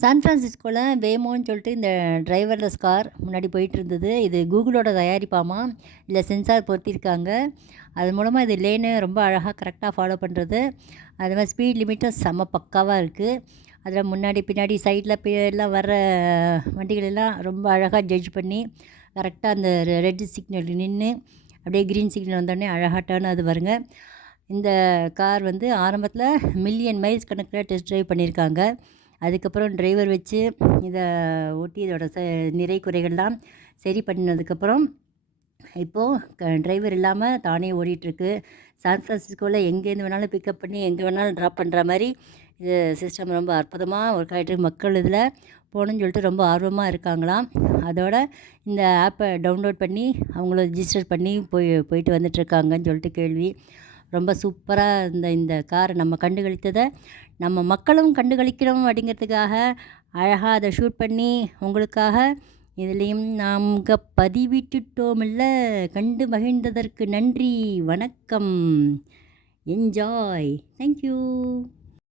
San ஃப்ரான்சிஸ்கோல வேமோன்னு சொல்லிட்டு இந்த driverless car முன்னாடி போயிட்டுருந்தது. இது கூகுளோட தயாரிப்பாமா. இதில சென்சார் பொருத்தியிருக்காங்க. அது மூலமா இது லேனு ரொம்ப அழகா கரெக்ட்டா ஃபாலோ பண்ணுறது. அது மாரி ஸ்பீட் லிமிட்டும் செம்ம பக்காவா இருக்குது. அதில் முன்னாடி பின்னாடி சைடில் எல்லாம் வர்ற வண்டிகள் எல்லாம் ரொம்ப அழகாக ஜட்ஜ் பண்ணி கரெக்டாக அந்த ரெட் சிக்னல் நின்று அப்படியே க்ரீன் சிக்னல் வந்தோடனே அழகா டர்ன் ஆகுது பாருங்க. இந்த கார் வந்து ஆரம்பத்தில் மில்லியன் மைல்ஸ் கணக்கில் டெஸ்ட் ட்ரைவ் பண்ணியிருக்காங்க. அதுக்கப்புறம் டிரைவர் வச்சு இதை ஓட்டி இதோட நிறை குறைகள்லாம் சரி பண்ணினதுக்கப்புறம் இப்போது டிரைவர் இல்லாமல் தானே ஓடிட்டுருக்கு. சான் ஃப்ரான்சிஸ்கோவில் எங்கேருந்து வேணாலும் பிக்கப் பண்ணி எங்கே வேணாலும் ட்ராப் பண்ணுற மாதிரி இது சிஸ்டம் ரொம்ப அற்புதமாக ஒர்க் ஆகிட்டு மக்கள் இதில் போகணுன்னு சொல்லிட்டு ரொம்ப ஆர்வமாக இருக்காங்களாம். அதோட இந்த ஆப்பை டவுன்லோட் பண்ணி அவங்கள ரிஜிஸ்டர் பண்ணி போயிட்டு வந்துட்டுருக்காங்கன்னு சொல்லிட்டு கேள்வி. ரொம்ப சூப்பராக இந்த காரை நம்ம கண்டுகளித்ததை நம்ம மக்களும் கண்டுகளிக்கணும் அப்படிங்கிறதுக்காக அழகாக அதை ஷூட் பண்ணி உங்களுக்காக இதுலேயும் நாங்கள் பதிவிட்டுட்டோமில்ல. கண்டு மகிழ்ந்ததற்கு நன்றி. வணக்கம். என்ஜாய். தேங்க்யூ.